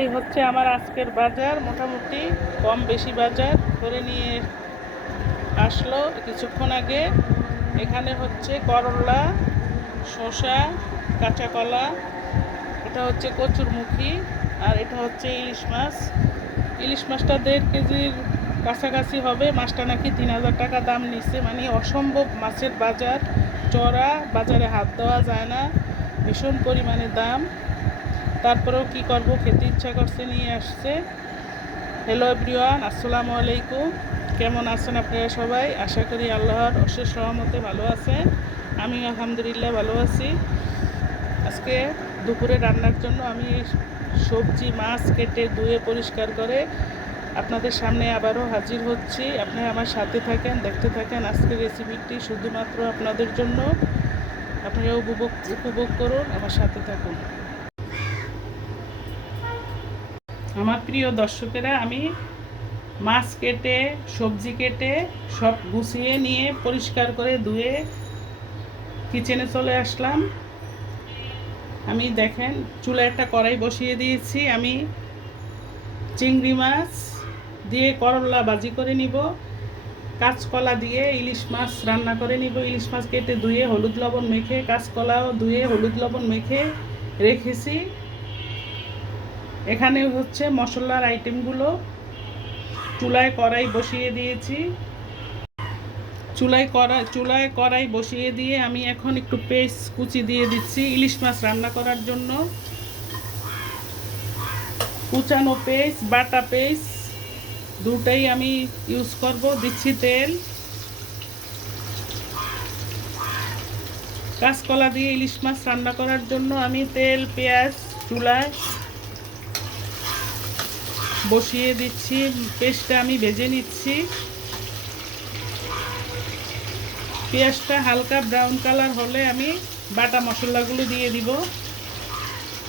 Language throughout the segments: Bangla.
এই হচ্ছে আমার আজকের বাজার। মোটামুটি কম বেশি বাজার করে নিয়ে আসলো কিছুক্ষণ আগে। এখানে হচ্ছে করলা, শসা, কাঁচা কলা, এটা হচ্ছে কচুরমুখী, আর এটা হচ্ছে ইলিশ মাছ। ইলিশ মাছটা 1.5 কেজির কাছাকাছি হবে। মাছটা নাকি 3000 টাকা দাম নিচ্ছে, মানে অসম্ভব মাছের বাজার চড়া। বাজারে হাত দেওয়া যায় না, ভীষণ পরিমাণে দাম। তারপরেও কি করব, খেতে ইচ্ছা করছে, নিয়ে আসছে। হ্যালো এভরিওয়ান, আসসালামু আলাইকুম। কেমন আছেন আপনারা সবাই? আশা করি আল্লাহর অশেষ রহমতে ভালো আছেন। আমি আলহামদুলিল্লাহ ভালো আছি। আজকে দুপুরে রান্নার জন্য আমি সবজি মাছ কেটে ধুয়ে পরিষ্কার করে আপনাদের সামনে আবারও হাজির হচ্ছি। আপনারা আমার সাথে থাকেন, দেখতে থাকেন আজকের রেসিপিটি শুধুমাত্র আপনাদের জন্য। আপনারা উপভোগ করুন, আমার সাথে থাকুন। আমার প্রিয় দর্শকেরা, আমি মাছ কেটে সবজি কেটে সব গুছিয়ে নিয়ে পরিষ্কার করে ধুয়ে কিচেনে চলে আসলাম। আমি দেখেন চুলায় একটা কড়াই বসিয়ে দিয়েছি। আমি চিংড়ি মাছ দিয়ে করলা ভাজি করে নিব, কাঁচকলা দিয়ে ইলিশ মাছ রান্না করে নিব। ইলিশ মাছ কেটে ধুয়ে হলুদ লবণ মেখে, কাঁচকলাও ধুয়ে হলুদ লবণ মেখে রেখেছি। এখানে হচ্ছে মশলার আইটেমগুলো। চুলায় কড়াই বসিয়ে দিয়েছি। চুলায় কড়াই বসিয়ে দিয়ে আমি এখন একটু পেস্ট কুচি দিয়ে দিচ্ছি ইলিশ মাছ রান্না করার জন্য। কুচানো পেস্ট, বাটা পেস্ট দুটাই আমি ইউজ করব। দিচ্ছি তেল। কাঁচকলা দিয়ে ইলিশ মাছ রান্না করার জন্য আমি তেল, পেঁয়াজ চুলায় বসিয়ে দিচ্ছি। পেস্টটা আমি ভেজে নিচ্ছি। পেঁয়াজটা হালকা ব্রাউন কালার হলে আমি বাটা মশলাগুলো দিয়ে দিব।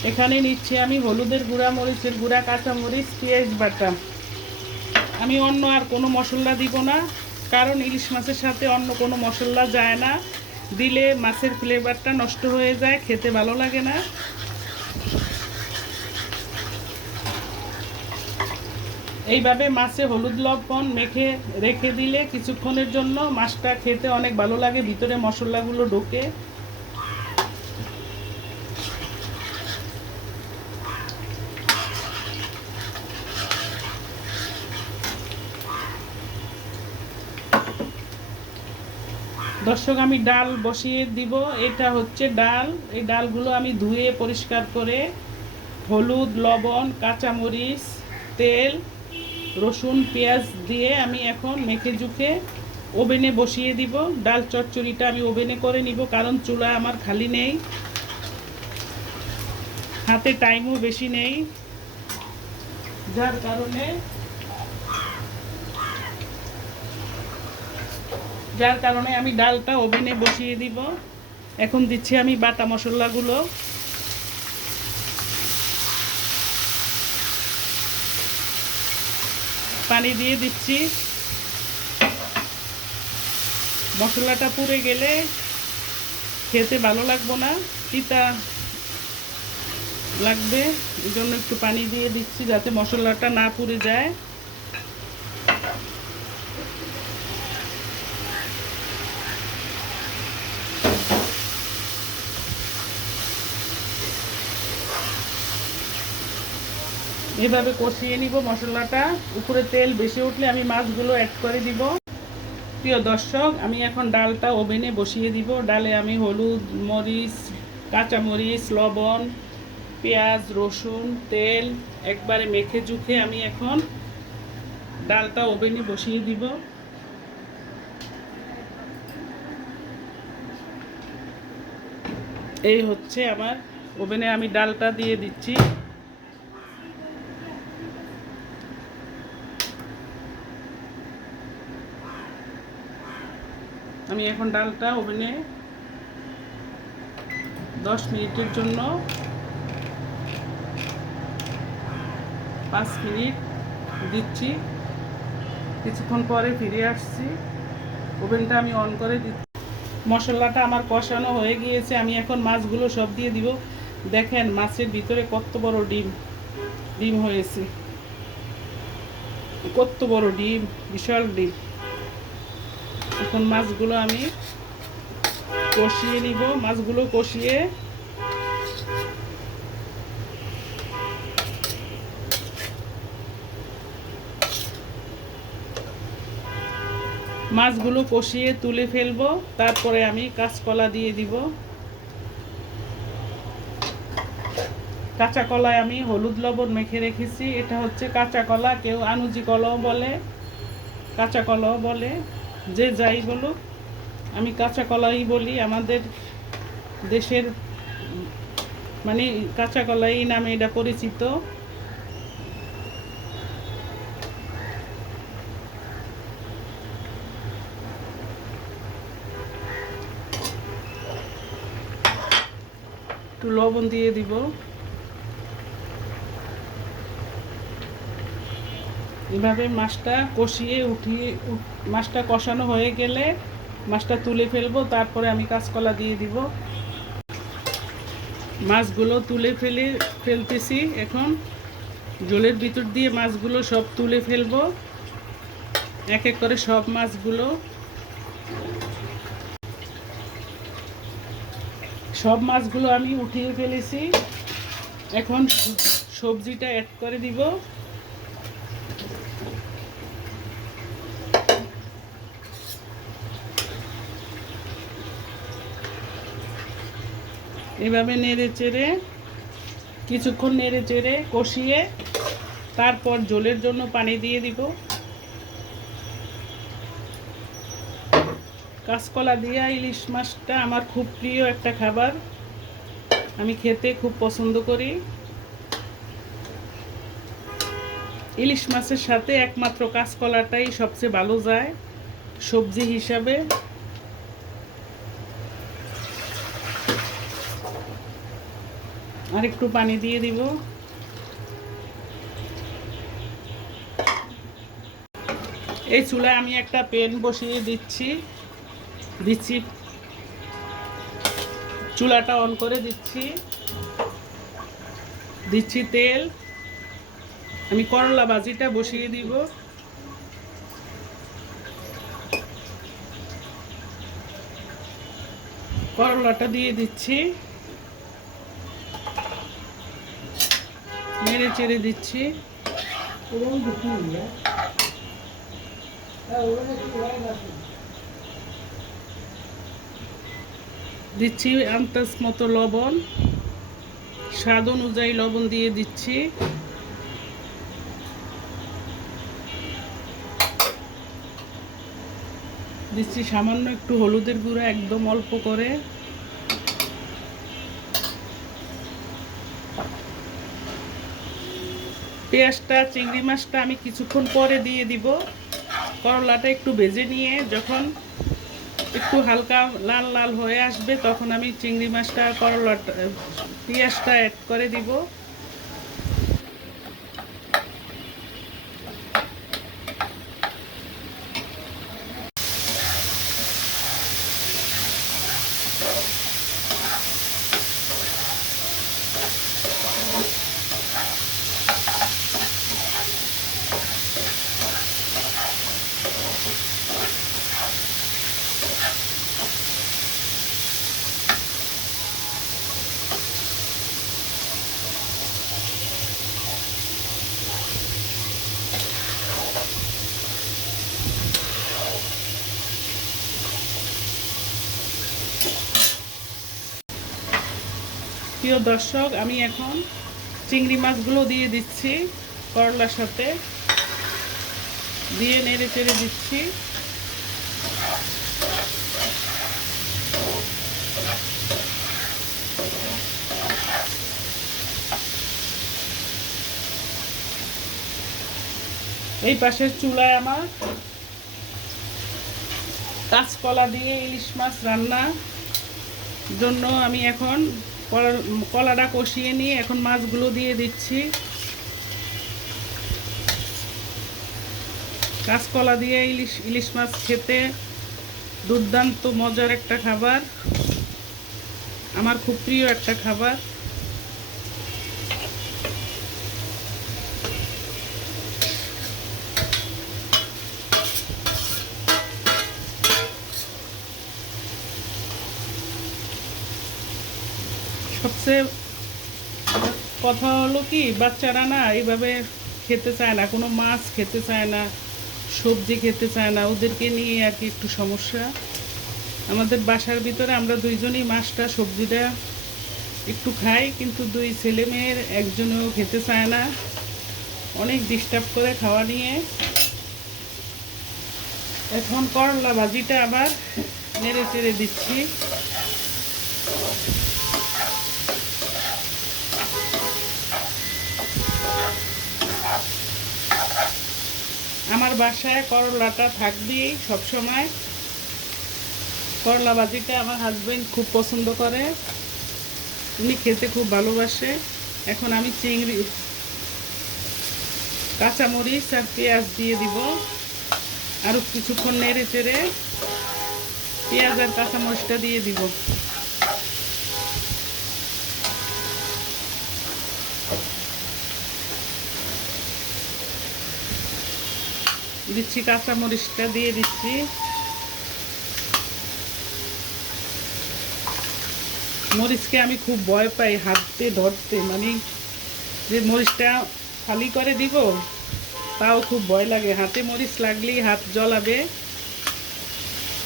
এখানে নিচ্ছি আমি হলুদের গুঁড়া, মরিচের গুঁড়া, কাঁচামরিচ, পেঁয়াজ বাটা। আমি অন্য আর কোনো মশলা দিব না, কারণ ইলিশ মাছের সাথে অন্য কোনো মশলা যায় না। দিলে মাছের ফ্লেভারটা নষ্ট হয়ে যায়, খেতে ভালো লাগে না। এইভাবে মাছে হলুদ লবণ মেখে রেখে দিলে কিছুক্ষণের জন্য মাছটা খেতে অনেক ভালো লাগে, ভিতরে মশলাগুলো ঢোকে। দর্শক, আমি ডাল বসিয়ে দিব। এটা হচ্ছে ডাল। এই ডালগুলো আমি ধুয়ে পরিষ্কার করে হলুদ, লবণ, কাঁচামরিচ, তেল, রসুন, পেঁয়াজ দিয়ে আমি এখন মেখে জুখে ওভেনে বসিয়ে দিব। ডাল চচ্চড়িটা আমি ওভেনে করে নিব, কারণ চুলা আমার খালি নেই, হাতে টাইমও বেশি নেই। যার কারণে আমি ডালটা ওভেনে বসিয়ে দিব। এখন দিচ্ছি আমি বাটা মশলাগুলো। পানি দিয়ে দিচ্ছি। মশলাটা পুড়ে গেলে খেতে ভালো লাগবে না, তিতা লাগবে। এই জন্য একটু পানি দিয়ে দিচ্ছি যাতে মশলাটা না পুড়ে যায়। এভাবে কষিয়ে নিব মশলাটা। উপরে তেল বেশি উঠলে আমি মাছগুলো অ্যাড করে দিব। প্রিয় দর্শক, আমি এখন ডালটা ওভেনে বসিয়ে দিব। ডালে আমি হলুদ, মরিচ, কাঁচামরিচ, লবণ, পেঁয়াজ, রসুন, তেল একবারে মেখে জুখে আমি এখন ডালটা ওভেনে বসিয়ে দিব। এই হচ্ছে আমার ওভেনে আমি ডালটা দিয়ে দিচ্ছি। আমি এখন ডালটা ওভেনে 10 মিনিটের জন্য 5 মিনিট দিচ্ছি। কিছুক্ষণ পরে ফিরে আসছি। ওভেনটা আমি অন করে দিচ্ছি। মশলাটা আমার কষানো হয়ে গিয়েছে। আমি এখন মাছগুলো সব দিয়ে দিব। দেখেন মাছের ভিতরে কত বড় ডিম, ডিম হয়েছে, কত বড় ডিম, বিশাল ডিম। এখন মাছগুলো আমি কষিয়ে নিব। মাছগুলো কষিয়ে তুলে ফেলবো। তারপরে আমি কাঁচকলা দিয়ে দিব। কাঁচা কলায় আমি হলুদ লবণ মেখে রেখেছি। এটা হচ্ছে কাঁচা কলা, কেউ আনুজি কলাও বলে, কাঁচা কলাও বলে, যে যাই বলুক, আমি কাঁচা কলাই বলি। আমাদের দেশের মানে কাঁচা কলাই নামে এটা পরিচিত। একটু লবণ দিয়ে দিব। এভাবে মাছটা কষিয়ে মাছটা কষানো হয়ে গেলে মাছটা তুলে ফেলবো। তারপরে আমি কাঁচকলা দিয়ে দিব। মাছগুলো তুলে ফেলতেছি। এখন জলের ভিতর দিয়ে মাছগুলো সব তুলে ফেলবো, এক এক করে সব মাছগুলো আমি উঠিয়ে ফেলেছি। এখন সবজিটা অ্যাড করে দিব। এভাবে কিছুক্ষণ নেড়ে চেড়ে কষিয়ে তারপর ঝোলের জন্য পানি দিয়ে দিব। কাঁচকলা দিয়ে ইলিশ মাছটা আমার খুব প্রিয় একটা খাবার, আমি খেতে খুব পছন্দ করি। ইলিশ মাছের সাথে একমাত্র কাঁচকলাটাই সবচেয়ে ভালো যায় সবজি হিসাবে। আর একটু পানি দিয়ে দিব। এই চুলায় আমি একটা প্যান বসিয়ে দিচ্ছি চুলাটা অন করে দিচ্ছি তেল। আমি করলা ভাজিটা বসিয়ে দিব। করলাটা দিয়ে দিচ্ছি, নেড়ে চেড়ে দিচ্ছি। দিচ্ছি আন্দাজ মতো লবণ, স্বাদ অনুযায়ী লবণ দিয়ে দিচ্ছি। সামান্য একটু হলুদের গুঁড়া, একদম অল্প করে। পেঁয়াজটা, চিংড়ি মাছটা আমি কিছুক্ষণ পরে দিয়ে দিব। করলাটা একটু ভেজে নিয়ে যখন একটু হালকা লাল লাল হয়ে আসবে তখন আমি চিংড়ি মাছটা, করলাটা, পেঁয়াজটা অ্যাড করে দিব। প্রিয় দর্শক, আমি এখন চিংড়ি মাছগুলো দিয়ে দিচ্ছি করলার সাথে, দিয়ে নেড়ে চেড়ে দিচ্ছি। এই পাশের চুলায় আমার কাঁচকলা দিয়ে ইলিশ মাছ রান্নার জন্য আমি এখন কলাটা কষিয়ে নিয়ে এখন মাছগুলো দিয়ে দিচ্ছি। কাঁচকলা দিয়ে ইলিশ মাছ খেতে দুর্দান্ত মজার একটা খাবার, আমার খুব প্রিয় একটা খাবার। সবচেয়ে কথা হলো কি, বাচ্চারা না এইভাবে খেতে চায় না, কোনো মাছ খেতে চায় না, সবজি খেতে চায় না, ওদেরকে নিয়ে আর কি একটু সমস্যা। আমাদের বাসার ভিতরে আমরা দুইজনই মাছটা সবজিটা একটু খাই, কিন্তু দুই ছেলে মেয়ের একজনও খেতে চায় না, অনেক ডিস্টার্ব করে খাওয়া নিয়ে। এখন করলা ভাজিটা আবার নেড়ে চেড়ে দিচ্ছি। আমার বাসায় করলাটা থাকবেই সবসময়। করলা ভাজিটা আমার হাজবেন্ড খুব পছন্দ করে, উনি খেতে খুব ভালোবাসে। এখন আমি চিংড়ি, কাঁচামরিচ আর পেঁয়াজ দিয়ে দিব। আরও কিছুক্ষণ নেড়ে চেড়ে পেঁয়াজ আর কাঁচামরিচটা দিয়ে দিব। দিচ্ছি কাঁচামরিচটা দিয়ে দিচ্ছি। মরিচকে আমি খুব ভয় পাই হাতে ধরতে, মানে যে মরিচটা খালি করে দিব তাও খুব ভয় লাগে। হাতে মরিচ লাগলেই হাত জ্বলাবে,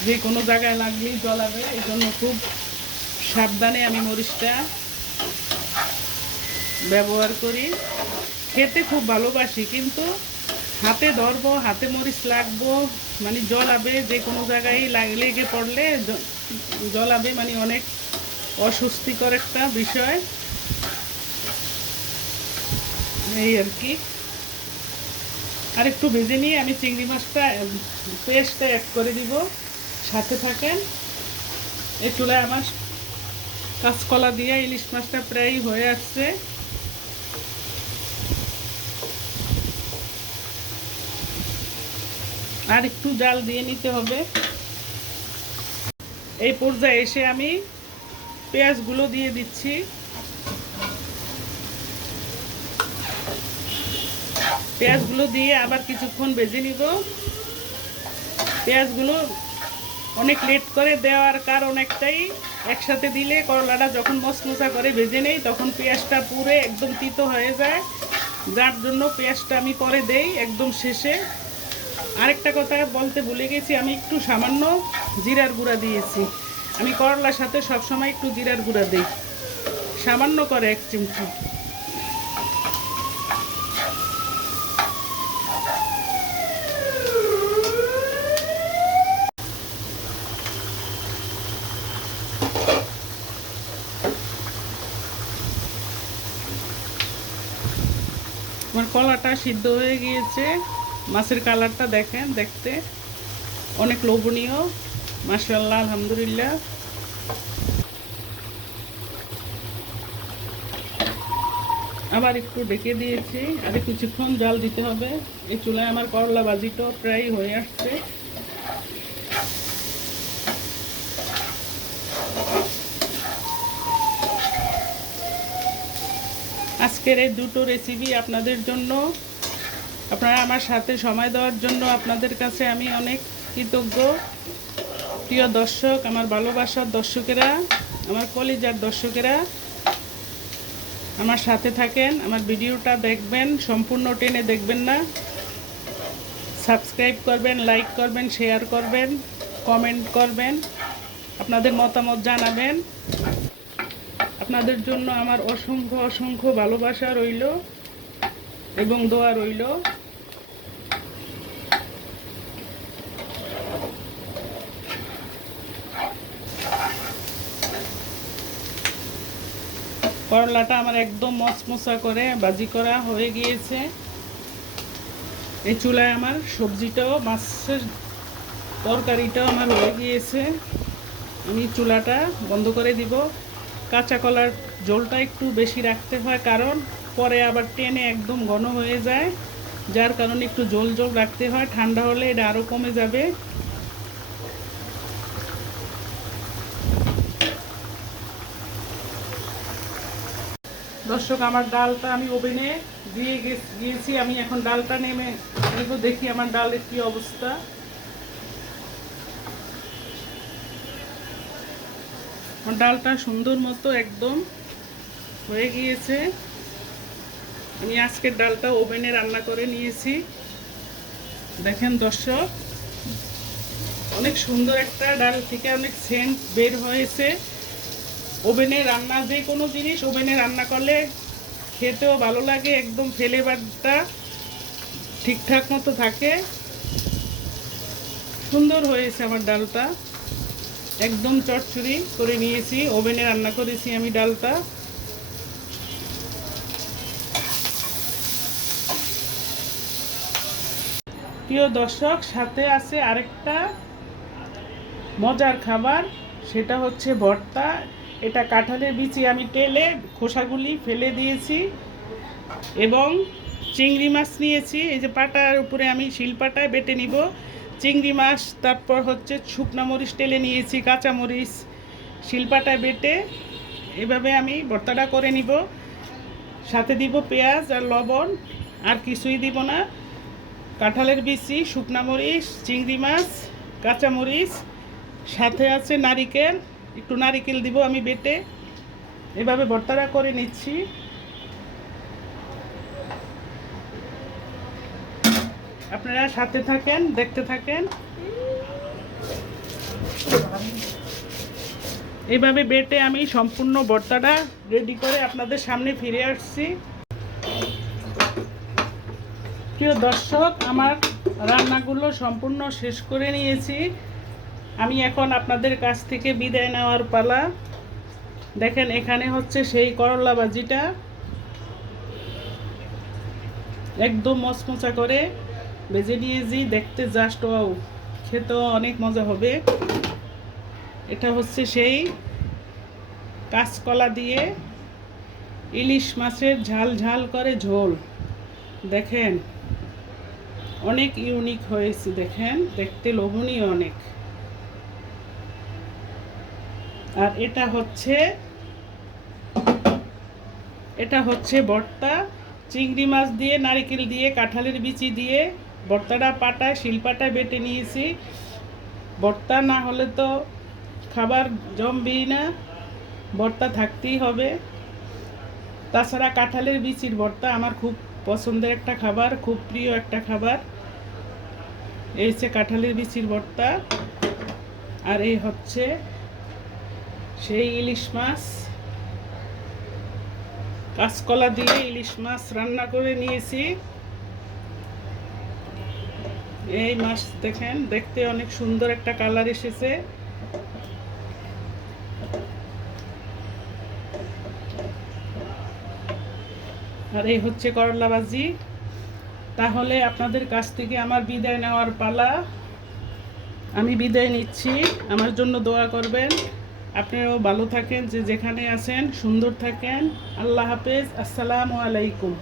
যে কোনো জায়গায় লাগলেই জ্বলাবে, এই জন্য খুব সাবধানে আমি মরিচটা ব্যবহার করি। খেতে খুব ভালোবাসি, কিন্তু হাতে ধরবো, হাতে মরিচ লাগবো, মানে জ্বলাবে, যে কোনো জায়গায় লেগে পড়লে জ্বলাবে, মানে অনেক অস্বস্তিকর একটা বিষয় এই আর কি। আর একটু ভেজে নিয়ে আমি চিংড়ি মাছটা পেস্টটা অ্যাড করে দিব। সাথে থাকেন। এই চুলায় আমার কাঁচকলা দিয়ে ইলিশ মাছটা প্রায় হয়ে আসছে। আর একটু জাল দিয়ে নিতে হবে। এই পর্যায়ে এসে আমি পেঁয়াজগুলো দিয়ে দিচ্ছি। পেঁয়াজগুলো দিয়ে আবার কিছুক্ষণ ভেজে নিব। পেঁয়াজগুলো অনেক লেট করে দেওয়ার কারণ একটাই, একসাথে দিলে করলাটা যখন মশমশা করে ভেজে নেই তখন পেঁয়াজটা পুরো একদম তিতো হয়ে যায়, যার জন্য পেঁয়াজটা আমি পরে দেই একদম শেষে। আরেকটা কথা বলতে ভুলে গেছি, আমি একটু সামান্য জিরার গুঁড়া দিয়েছি। আমি করলার সাথে সবসময় একটু জিরার গুঁড়া দিই, সামান্য করে 1 চিমটি। আমার কলাটা সিদ্ধ হয়ে গিয়েছে। মাছের কালারটা দেখেন, দেখতে অনেক লোভনীয়, মাশাআল্লাহ, আলহামদুলিল্লাহ। আবার একটু ঢেকে দিয়েছি, আর কিছুক্ষণ জাল দিতে হবে। এই চুলায় আমার করলা ভাজিটাও প্রায় হয়ে আসছে। আজকের এই দুটো রেসিপি আপনাদের জন্য, আপনারা আমার সাথে সময় দেওয়ার জন্য আপনাদের কাছে আমি অনেক কৃতজ্ঞ। প্রিয় দর্শক, আমার ভালোবাসার দর্শকেরা, আমার কলিজার দর্শকেরা, আমার সাথে থাকেন, আমার ভিডিওটা দেখবেন, সম্পূর্ণ টেনে দেখবেন না। সাবস্ক্রাইব করবেন, লাইক করবেন, শেয়ার করবেন, কমেন্ট করবেন, আপনাদের মতামত জানাবেন। আপনাদের জন্য আমার অসংখ্য অসংখ্য ভালোবাসা রইল এবং দোয়া রইল। করলাটা আমার একদম মচমচা করে ভাজি করা হয়ে গিয়েছে। এই চুলায় আমার সবজিটাও, মাছের তরকারিটাও আমার হয়ে গিয়েছে। আমি চুলাটা বন্ধ করে দিব। কাঁচা কলার ঝোলটা একটু বেশি রাখতে হয়, কারণ পরে আবার টেনে একদম ঘন হয়ে যায়, যার কারণে একটু ঝোল ঝোল রাখতে হয়। ঠান্ডা হলে এটা আরও কমে যাবে। দর্শক, আমার ডালটা আমি ওভেনে দিয়ে গিয়েছি। আমি এখন ডালটা নেমে নেব, দেখি আমার ডালের কি অবস্থা। আমার ডালটা সুন্দর মতো একদম হয়ে গিয়েছে। আমি আজকের ডালটা ওভেনে রান্না করে নিয়েছি। দেখেন দর্শক, অনেক সুন্দর একটা ডাল থেকে অনেক সেন্ট বের হয়েছে। ওভেনে রান্না, যে কোনো জিনিস ওভেনে রান্না করলে খেতেও ভালো লাগে, একদম ফ্লেভারটা ঠিকঠাক মতো থাকে। সুন্দর হয়েছে আমার ডালটা, একদম চটচড়ি করে নিয়েছি, ওভেনে রান্না করেছি আমি ডালটা। প্রিয় দর্শক, সাথে আছে আরেকটা মজার খাবার, সেটা হচ্ছে ভর্তা। এটা কাঁঠালের বিচি আমি টেলে খোসাগুলি ফেলে দিয়েছি এবং চিংড়ি মাছ নিয়েছি। এই যে পাটার উপরে আমি শিলপাটায় বেটে নিব চিংড়ি মাছ। তারপর হচ্ছে শুকনো মরিচ টেলে নিয়েছি, কাঁচামরিচ শিলপাটায় বেটে এভাবে আমি ভর্তাটা করে নিব। সাথে দিব পেঁয়াজ আর লবণ, আর কিছুই দিব না। কাঁঠালের বিচি, শুকনো মরিচ, চিংড়ি মাছ, কাঁচামরিচ, সাথে আছে নারিকেল, একটু নারিকেল দিব আমি বেটে। এভাবে ভর্তাটা করে নিচ্ছি। আপনারা সাথে থাকেন, দেখতে থাকেন। এইভাবে বেটে আমি সম্পূর্ণ ভর্তাটা রেডি করে আপনাদের সামনে ফিরে আসছি। প্রিয় দর্শক, আমার রান্নাগুলো সম্পূর্ণ শেষ করে নিয়েছি। আমি এখন আপনাদের কাছ থেকে বিদায় নেওয়ার পালা। দেখেন এখানে হচ্ছে সেই করলা ভাজিটা, একদম মচমচা করে ভেজে নিয়েছি, দেখতে জাস্ট ওয়াও, খেতেও অনেক মজা হবে। এটা হচ্ছে সেই কাঁচকলা দিয়ে ইলিশ মাছের ঝাল ঝাল করে ঝোল। দেখেন অনেক ইউনিক হয়েছে, দেখেন দেখতে লোভনীয় অনেক। আর এটা হচ্ছে ভর্তা, চিংড়ি মাছ দিয়ে, নারকেল দিয়ে, কাঁঠালের বিচি দিয়ে ভর্তাটা পাটায় শিলপাটায় বেটে নিয়েছি। ভর্তা না হলে তো খাবার জমবেই না, ভর্তা থাকতেই হবে। তাছাড়া কাঁঠালের বিচির ভর্তা আমার খুব পছন্দের একটা খাবার, খুব প্রিয় একটা খাবার। এই হচ্ছে কাঁঠালের বিচির ভর্তা। আর এই হচ্ছে সেই ইলিশ মাছ, কাঁচকলা দিয়ে ইলিশ মাছ রান্না করে নিয়েছি। এই মাছ দেখেন, দেখতে অনেক সুন্দর একটা কালার এসেছে। আর এই হচ্ছে করলা ভাজি। তাহলে আপনাদের কাছ থেকে আমার বিদায় নেওয়ার পালা। আমি বিদায় নিচ্ছি, আমার জন্য দোয়া করবেন। আপনারাও ভালো থাকেন, যে যেখানে আছেন সুন্দর থাকেন। আল্লাহ হাফেজ, আসসালামু আলাইকুম।